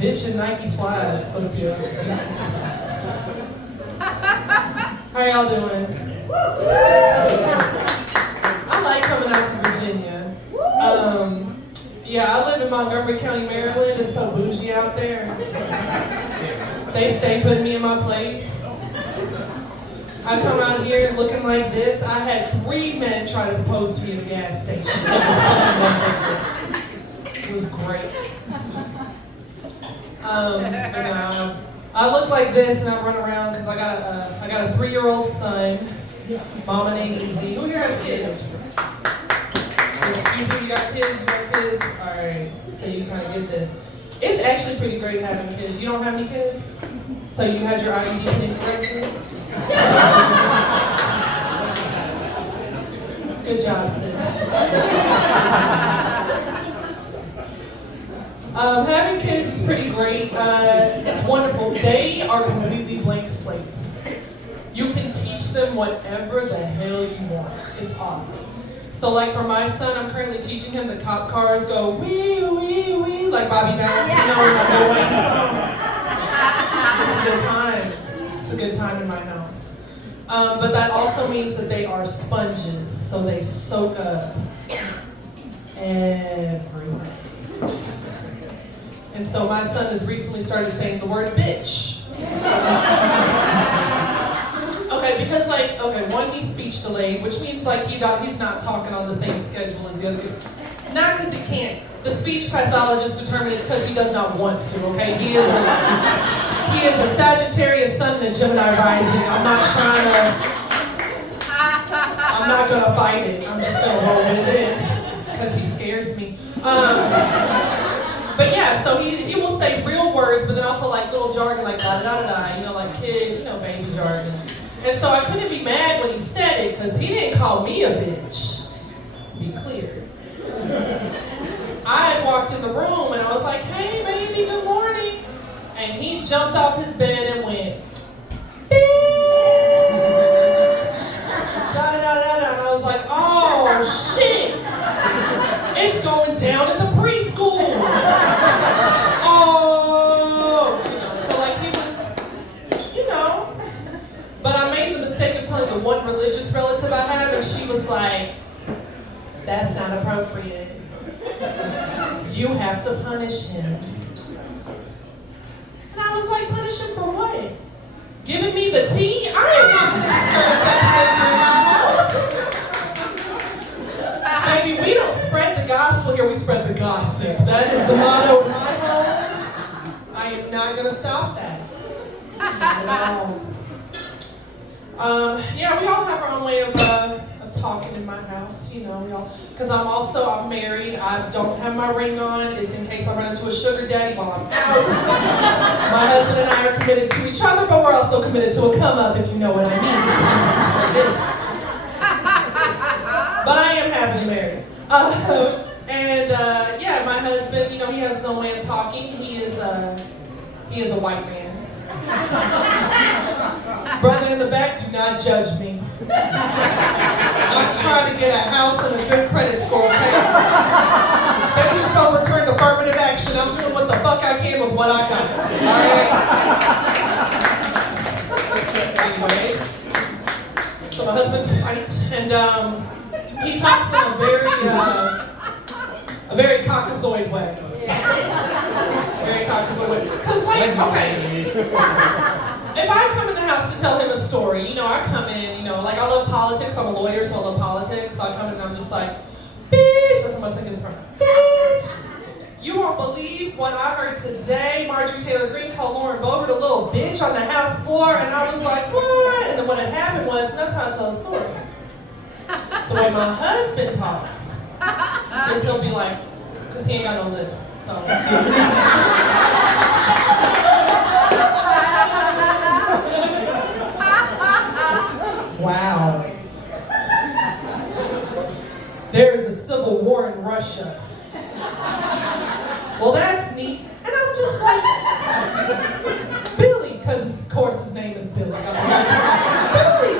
bitch in Nike slides supposed to be How y'all doing? I like coming out to Virginia. Yeah, I live in Montgomery County, Maryland. It's so bougie out there. They stay putting me in my place. I come out here looking like this. I had 3 men try to propose to me at a gas station. It was great. I look like this and I run around because I got a 3-year-old son. Mama ain't easy. Who here has kids? You got kids? You got kids? Alright, so you kind of get this. It's actually pretty great having kids. You don't have any kids? So you had your IUD pin correctly? Good job, sis. Having kids is pretty great. It's wonderful. They are completely blank slates. You can teach them whatever the hell you want. It's awesome. So like for my son, I'm currently teaching him the cop cars go wee, wee, wee, like Bobby Valentino and that Lil Wayne song. It's a good time. It's a good time in my house. But that also means that they are sponges, so they soak up everything. And so my son has recently started saying the word bitch. Okay, because one, he's speech delayed, which means he's not talking on the same schedule as the other kids. Not because he can't. The speech pathologist determined it's because he does not want to, okay? He is a Sagittarius sun and a Gemini rising. I'm not gonna fight it. I'm just gonna roll with it because he scares me. But yeah, so he will say real words, but then also like little jargon like da da da da, like kid, baby jargon. And so I couldn't be mad when he said it because he didn't call me a bitch. Be clear. I had walked in the room and I was like, hey baby, good morning. And he jumped off his bed and went, bitch! Da da da da da. And I was like, oh shit! It's going down in the preschool! Oh! So he was, but I made the mistake of telling the one religious relative I have, and she was like, that's not appropriate. You have to punish him. And I was like, punish him for what? Giving me the tea? I ain't going to disturb that. Baby, we don't spread the gospel here, we spread the gossip. That is the motto of my home. I am not going to stop that. Yeah, we all have our own way of talking in my house, because I'm married. I don't have my ring on. It's in case I run into a sugar daddy while I'm out. My husband and I are committed to each other, but we're also committed to a come up, if you know what I mean. But I am happily married. Yeah, my husband, he has his own way of talking. He is a white man. Brother in the back, do not judge me. I'm trying to get a house and a good credit score, okay? Baby, just gonna return to affirmative action. I'm doing what the fuck I can with what I got. Alright? Anyways. So my husband's white, and he talks in a very caucasoid way. Very caucasoid way. Because, if I come in the house to tell him a story, I come in, I love politics. I'm a lawyer, so I love politics. So I come in and I'm just like, bitch. That's what my singing is from. Bitch. You won't believe what I heard today. Marjorie Taylor Greene called Lauren Boebert a little bitch on the House floor. And I was like, what? And then what had happened was, and that's how I tell a story. The way my husband talks is he'll be like, because he ain't got no lips. So. Wow. There is a civil war in Russia. Well, that's neat. And I'm just like, Billy, because of course his name is Billy. Billy.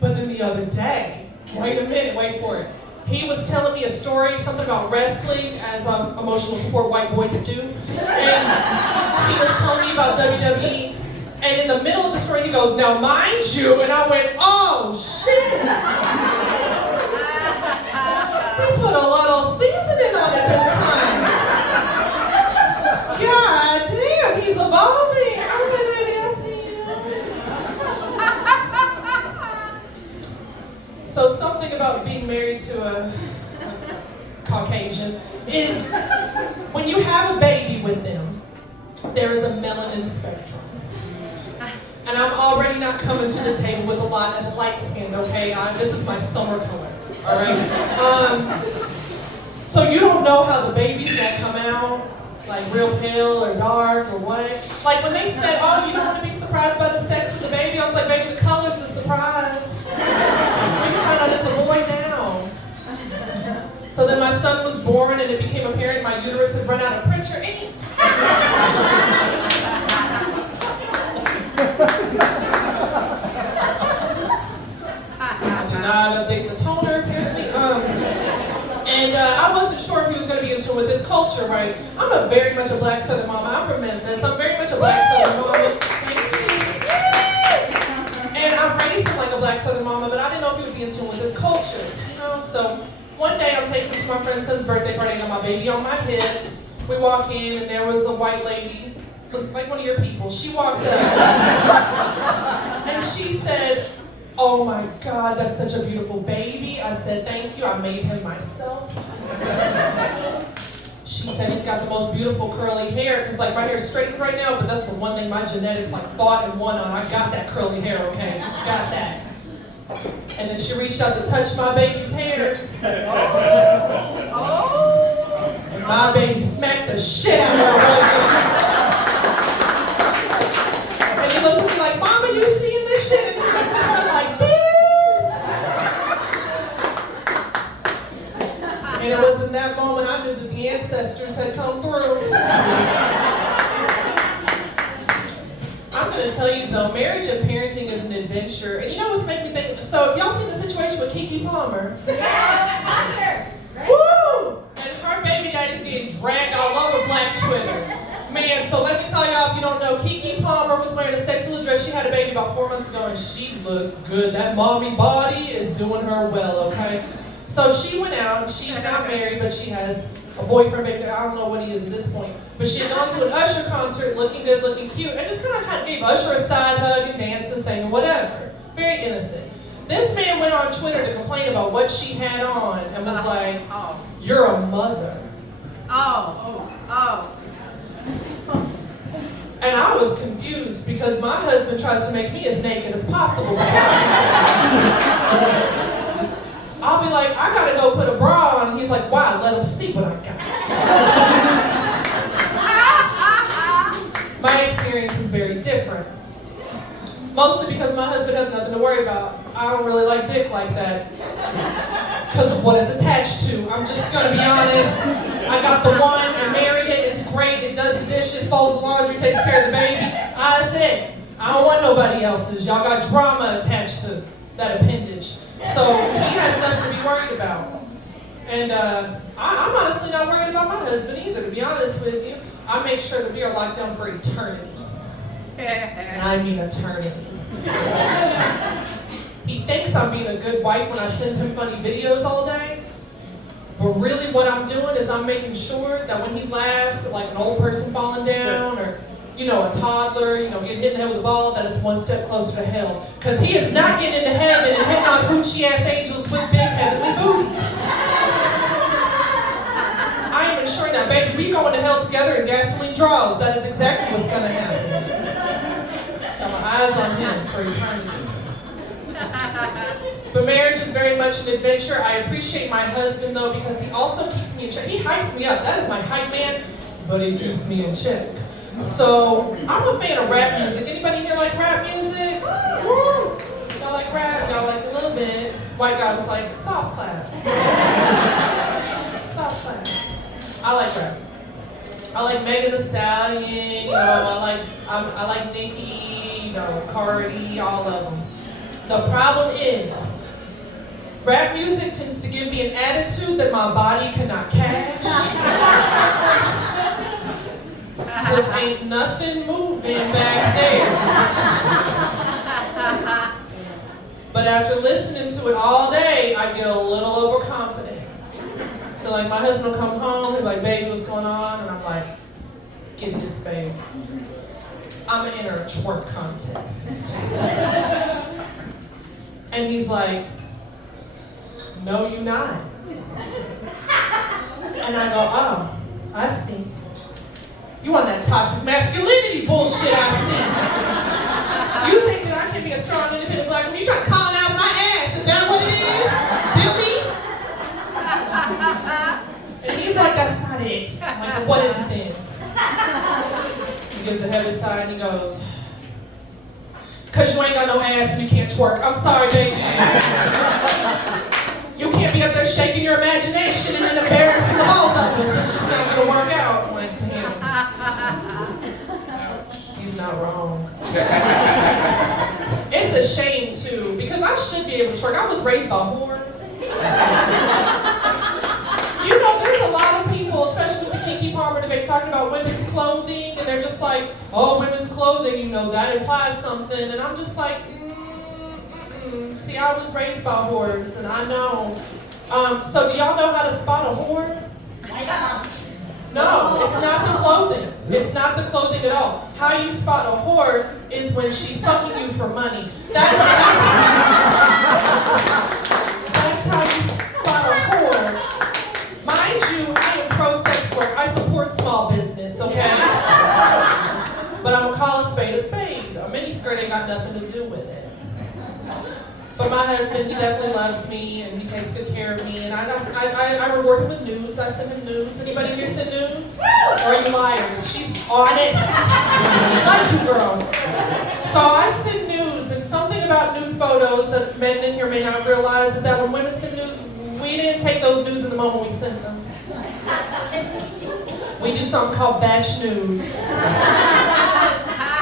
But then the other day, wait a minute, wait for it. he was telling me a story, something about wrestling, as emotional support white boys do. And he was telling me about WWE. And in the middle of the story, he goes, "Now mind you," and I went, "Oh shit!" He put a little seasoning on it this time. God damn, he's evolving. I'm gonna So something about being married to a Caucasian is when you have a baby with them, there is a melanin spectrum. And I'm already not coming to the table with a lot as light-skinned, okay? This is my summer color, all right? So you don't know how the baby's gonna come out, like real pale or dark or what. Like when they said, "Oh, you don't want to be surprised by the sex of the baby," I was like, "Baby, the color's the surprise. We find out it's a boy now." So then my son was born and it became apparent my uterus had run out of printer ink. I did not update the toner apparently. And I wasn't sure if he was going to be in tune with his culture, right? I'm very much a black Southern mama. I'm from Memphis. I'm very much a black Southern mama. And I'm raised like a black Southern mama, but I didn't know if he would be in tune with his culture, you know? So one day I'm taking him to my friend's son's birthday party, and I got my baby on my hip. We walk in, and there was a white lady, like one of your people. She walked up, and she said, "Oh my God, that's such a beautiful baby." I said, "Thank you, I made him myself." She said he's got the most beautiful curly hair, because like my hair's straightened right now, but that's the one thing my genetics like fought and won on. I got that curly hair, okay? Got that. And then she reached out to touch my baby's hair. And my baby smacked the shit out of her. And he looked at me like, "Mama, you seeing this shit?" And he looked at her like, "Bitch." And it was in that moment I knew that the ancestors had come through. I'm going to tell you though, marriage and parenting is an adventure. And you know what's making me think? So, if y'all seen the situation with Keke Palmer? Yes, Usher. Right? Woo! And her baby daddy's getting dragged all over Black Twitter. Man, so let me tell y'all, if you don't know, Keke Palmer was wearing a sexual dress. She had a baby about 4 months ago, and she looks good. That mommy body is doing her well, okay? So she went out, and she's not married, but she has a boyfriend, baby. I don't know what he is at this point. But she had gone to an Usher concert, looking good, looking cute, and just kind of gave Usher a side hug and danced and sang, whatever. Very innocent. This man went on Twitter to complain about what she had on, and was like, "You're a mother." And I was confused because my husband tries to make me as naked as possible. I'll be like, "I gotta go put a bra on," and he's like, "Why? Let him see what I got." My experience is very different. Mostly because my husband has nothing to worry about. I don't really like dick like that because of what it's attached to. I'm just gonna be honest. I got the one, I married it, it's great, it does the dishes, folds the laundry, takes care of the baby. That's it. I don't want nobody else's. Y'all got drama attached to that appendage. So he has nothing to be worried about. And I'm honestly not worried about my husband either, to be honest with you. I make sure that we are locked down for eternity. And I mean eternity. He thinks I'm being a good wife when I send him funny videos all day. But really what I'm doing is I'm making sure that when he laughs, like an old person falling down, or you know, a toddler, you know, getting hit in the head with a ball, that is one step closer to hell. Because he is not getting into heaven and hitting on hoochie-ass angels with big heavenly booties. I am ensuring that, baby, we going to hell together in gasoline draws. That is exactly what's going to happen. Got my eyes on him for eternity. But marriage is very much an adventure. I appreciate my husband, though, because he also keeps me in check. He hypes me up. That is my hype man, but he keeps me in check. So, I'm a fan of rap music. Anybody here like rap music? Y'all like rap? Y'all like a little bit? White guy was like, soft clap. Soft clap. I like rap. I like Megan Thee Stallion, you know, I like Nicki, you know, Cardi, all of them. The problem is, Rap music tends to give me an attitude that my body cannot catch. Cause ain't nothing moving back there. But after listening to it all day, I get a little overconfident. So like my husband will come home, he's like, baby, what's going on? And I'm like, get this, babe. I'm gonna enter a twerk contest. And he's like, no, you not. And I go, oh, I see. You want that toxic masculinity bullshit I see. You think that I can be a strong, independent black woman? You trying to colonize my ass. Is that what it is? Billy? And he's like, that's not it. I'm like, well, what is it then? He gives a heavy sigh and he goes, because you ain't got no ass and you can't twerk. I'm sorry, baby. You can't be up there shaking your imagination and then embarrassing the both of us. It's just not gonna work out. I'm like, damn. He's not wrong. It's a shame too, because I should be able to twerk. I was raised by whores. You know, there's a lot of people, especially with the Keke Palmer debate, talking about women's clothing, and they're just like, oh, women's clothing, you know, that implies something. And I'm just like, See, I was raised by whores, and I know. So do y'all know how to spot a whore? No, it's not the clothing. It's not the clothing at all. How you spot a whore is when she's fucking you for money. That's how you spot a whore. Mind you, I am pro-sex work. I support small business, okay? But I'm gonna call a spade a spade. A miniskirt ain't got nothing to do with it. But my husband, he definitely loves me, and he takes good care of me, and I reward him with nudes. I send him nudes. Anybody here send nudes? Or are you liars? She's honest. Like you, girl. So I send nudes, and something about nude photos that men in here may not realize is that when women send nudes, we didn't take those nudes in the moment we sent them. We do something called batch nudes.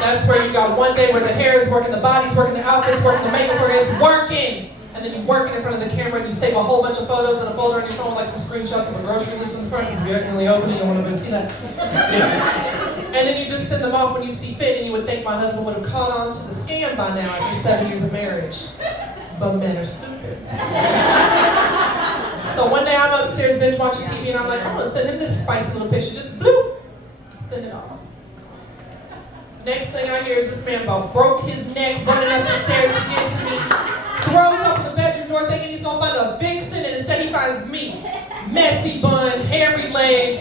That's where you got one day where the hair is working, the body's working, the outfit's working, the makeup's working, it's working! And then you work it in front of the camera and you save a whole bunch of photos in a folder on your phone, like some screenshots of a grocery list in the front, because if you accidentally open it, you don't want to see that. And then you just send them off when you see fit, and you would think my husband would have caught on to the scam by now after 7 years of marriage. But men are stupid. So one day I'm upstairs binge watching TV, and I'm like, I'm gonna send him this spicy little picture, just bloop, send it off. Next thing I hear is this man about broke his neck running up the stairs to get to me, throws open the bedroom door thinking he's gonna find a vixen, and instead he finds me. Messy bun, hairy legs,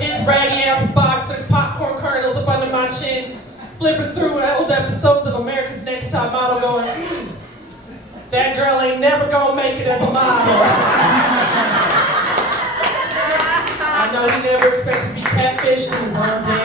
his ratty ass boxers, popcorn kernels up under my chin, flipping through old episodes of America's Next Top Model going, that girl ain't never gonna make it as a model. I know he never expected to be catfished in his own day.